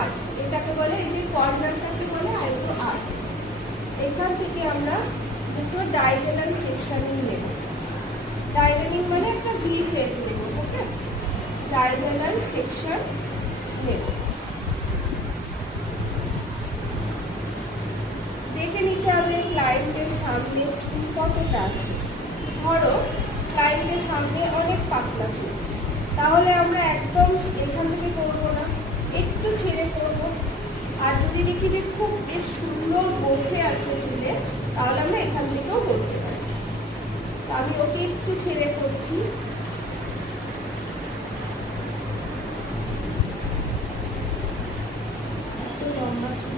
Arch, এটাকে বলে, এই যে কর্নারটাকে বলে আইব্রো আর্চ। এখান থেকে আমরা দুটো ডায়াগোনাল সেকশনিং নেব। ডায়াগোনাল মানে একটা ভি শেপ নেব, ওকে? ডায়াগোনাল সেকশন নেব। দেখে নিতে হবে ক্লায়েন্টের সামনে চুল কতটা আছে। ধরো ক্লায়েন্টের সামনে অনেক পাতলা চুল, তাহলে আমরা একদম এখান থেকে করবো না, একটু ছেড়ে করব। আর যদি দেখি যে খুব বেশ সুন্দর গোছে আছে চুলে, তাহলে আমরা এখান থেকেও করতে পারি। আমি ওকে একটু ছেড়ে করছি। লম্বা চুল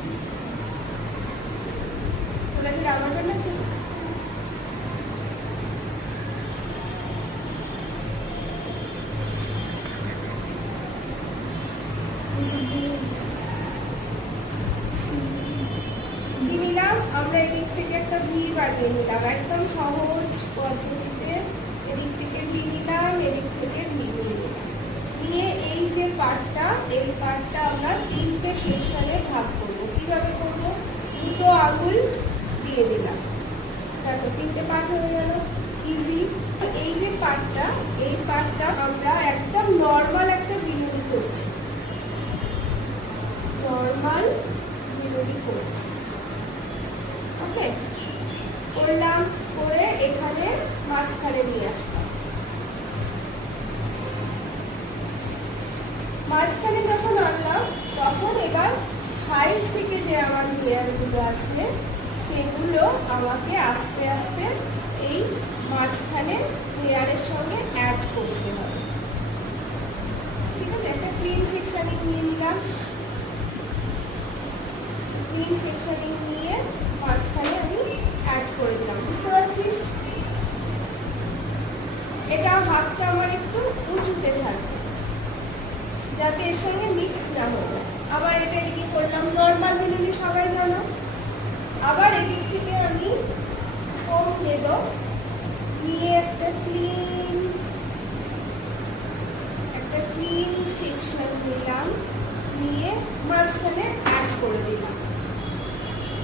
বলেছে আমার জন্য আছে। আমরা এদিক থেকে একটা ভি বানিয়ে নিলাম, একদম সহজ পদ্ধতিতে। এদিক থেকে ভি নিলাম, এদিক থেকে ভি নিলাম, নিয়ে এই যে পার্টটা, এই পার্টটা আমরা তিনটে সেকশনে ভাগ করবো। কিভাবে করবো? দুটো আঙুল দিয়ে দিলাম, দেখো তিনটে পার্ট হয়ে গেল, ইজি। এই যে পার্টটা, এই পার্টটা আমরা একদম নর্মাল একটা বিনুনি করছি, নর্মাল বিনুনি করছি, ওকে? করলাম, করে এখানে মাঝখানে নিয়ে আসলাম। মাঝখানে যখন আনলাম, তখন এবার সাইড থেকে যে আমার হেয়ারগুলো আছে, সেগুলো আমাকে আস্তে আস্তে এই মাঝখানে হেয়ারের সঙ্গে অ্যাড করতে হবে, ঠিক আছে? একটা ক্লিন সেকশনিং নিয়ে নিলাম, ক্লিন সেকশনিং নিয়ে মাঝখানে আমি অ্যাড করে দিলাম, বুঝতে পারছিস? এটা হাতটা আমার একটু উঁচুতে থাকবে, যাতে এর সঙ্গে মিক্স না হয়ে যায়। আবার এটা এদিকে করলাম, নর্মাল বিনুনি সবাই জানো। আবার এদিক থেকে আমি কম নেব, নিয়ে একটা ক্লিন সেকশন নিলাম, নিয়ে মাঝখানে অ্যাড করে দিলাম।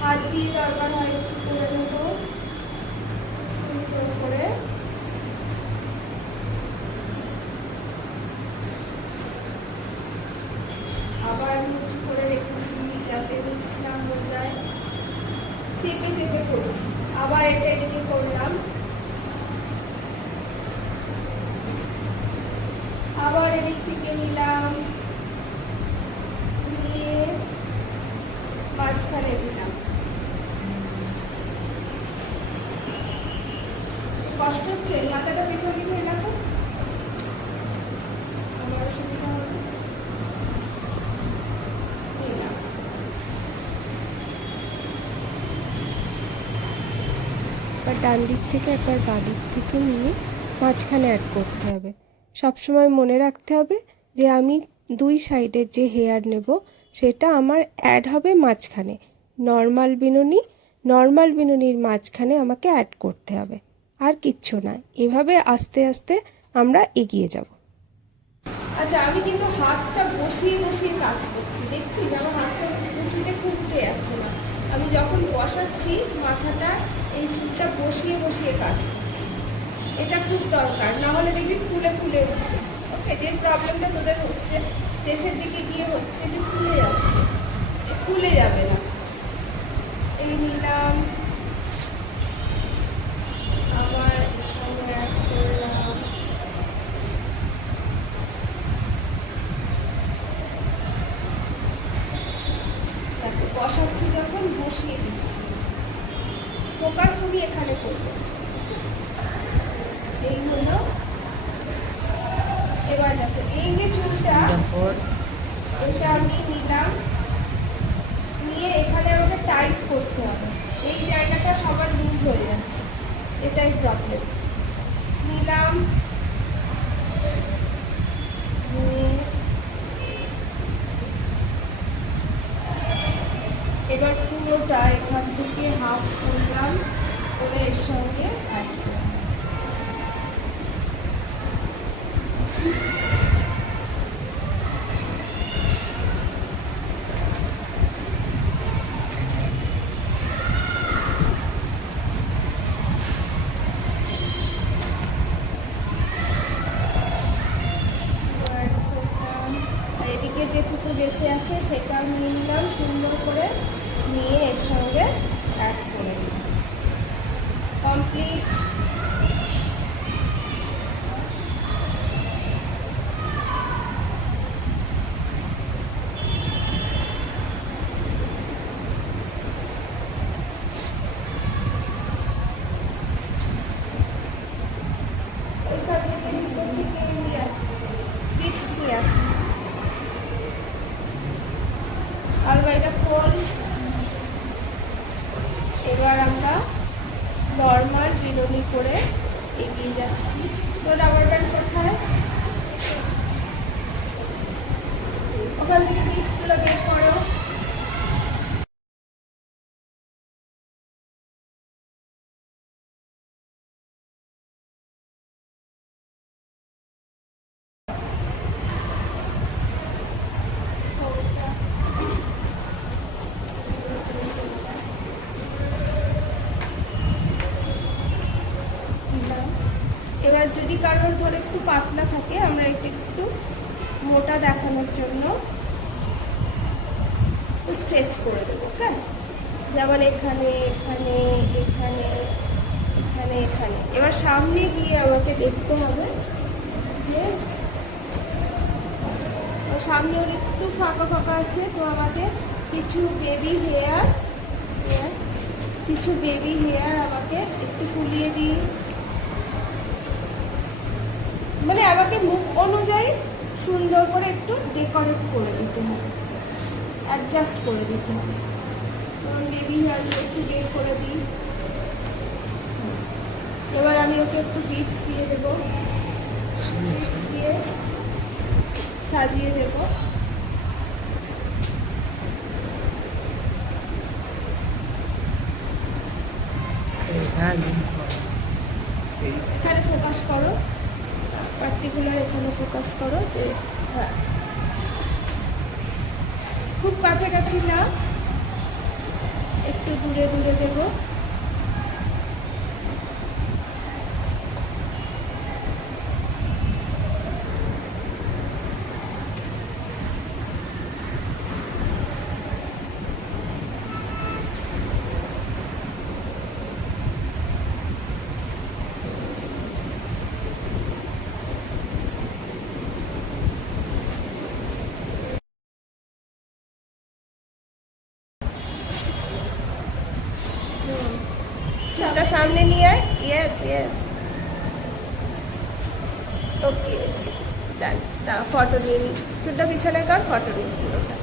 হাত দিয়ে দরকার হয় একটু করে নেব, সুন্দর করে। আবার উঁচু করে রেখেছি যাতে মিক্স না হয়ে যায়, চেপে চেপে করছি। আবার এটা এদিকে করলাম, আবার এদিক থেকে নিলাম, নিয়ে মাঝখানে দিলাম। কষ্ট হচ্ছে? মাথাটা পেছন দিকে এলা তো, আমার সুবিধা হবে। একবার ডান দিক থেকে একবার বাঁ দিক থেকে নিয়ে মাঝখানে অ্যাড করতে হবে। সবসময় মনে রাখতে হবে যে আমি দুই সাইডের যে হেয়ার নেব সেটা আমার অ্যাড হবে মাঝখানে। নর্মাল বিনুনির মাঝখানে আমাকে অ্যাড করতে হবে, আর কিচ্ছু না। এভাবে আস্তে আস্তে আমরা এগিয়ে যাব। আচ্ছা, আমি কিন্তু হাতটা বসিয়ে বসিয়ে কাজ করছি, দেখছি যে আমার হাতটা উঁচুতে খুব উঠে যাচ্ছে না। আমি যখন বসাচ্ছি মাথাটা, এই চুলটা বসিয়ে বসিয়ে কাজ করছি, এটা খুব দরকার, না হলে দেখবি ফুলে ফুলে উঠবে। ওকে, যে প্রবলেমটা তোদের হচ্ছে শেষের দিকে গিয়ে হচ্ছে যে ফুলে যাচ্ছে, ফুলে যাবে না। এই নিলাম, আবার এর সঙ্গে অ্যাড করলাম, বসাচ্ছি যখন বসিয়ে দিচ্ছি। ফোকাস তুমি এখানে করবে। এই হলো, এবার দেখো এই যে চুলটা, এটা আমি নিলাম, নিয়ে এখানে আমাকে টাইট করতে হবে। এই জায়গাটা সবার লুজ হয়ে যাচ্ছে, এটাই প্রবলেম। নিলাম, এবার পুরোটা এখান থেকে হাফ করলাম, করে এর সঙ্গে অ্যাড করলাম। যেটুকু বেঁচে আছে সেটা নিয়ে নিলাম সুন্দর করে, নিয়ে এর সঙ্গে অ্যাড করে নিলাম। কমপ্লিট। আর এটা খোল। এবার আমরা নর্মাল বিনুনি করে এগিয়ে যাচ্ছি। তো রাবার ব্যান্ড কোথায়? ওখান থেকে বিটসগুলো বের করো। এবার যদি কারোর ধরে একটু পাতলা থাকে, আমরা এটা একটু মোটা দেখানোর জন্য স্ট্রেচ করে দেবো। হ্যাঁ, যেমন এখানে এখানে এখানে এখানে এখানে। এবার সামনে গিয়ে আমাকে দেখতে হবে যে সামনে ওর একটু ফাঁকা ফাঁকা আছে, তো আমাদের কিছু বেবি হেয়ার আমাকে একটু ফুলিয়ে দিই, মানে আমাকে মুখ অনুযায়ী সুন্দর করে একটু ডেকোরেট করে দিতে হবে, অ্যাডজাস্ট করে দিতে হবে। বেবি হেয়ার একটু বের করে দিই। এবার আমি ওকে একটু বিটস দিয়ে দেবো, বিটস দিয়ে সাজিয়ে দেবো। এখানে ফোকাস করো, পার্টিকুলার এখানে ফোকাস করো যে হ্যাঁ, খুব কাছাকাছি না, একটু দূরে দূরে দেবো। চুলটা সামনে নিয়ে আয়। ইয়েস ইয়েস, ওকে ডান। তা ফটো নিয়ে নি, চুলটা পিছনে কর, ফটো নিই পুরোটা।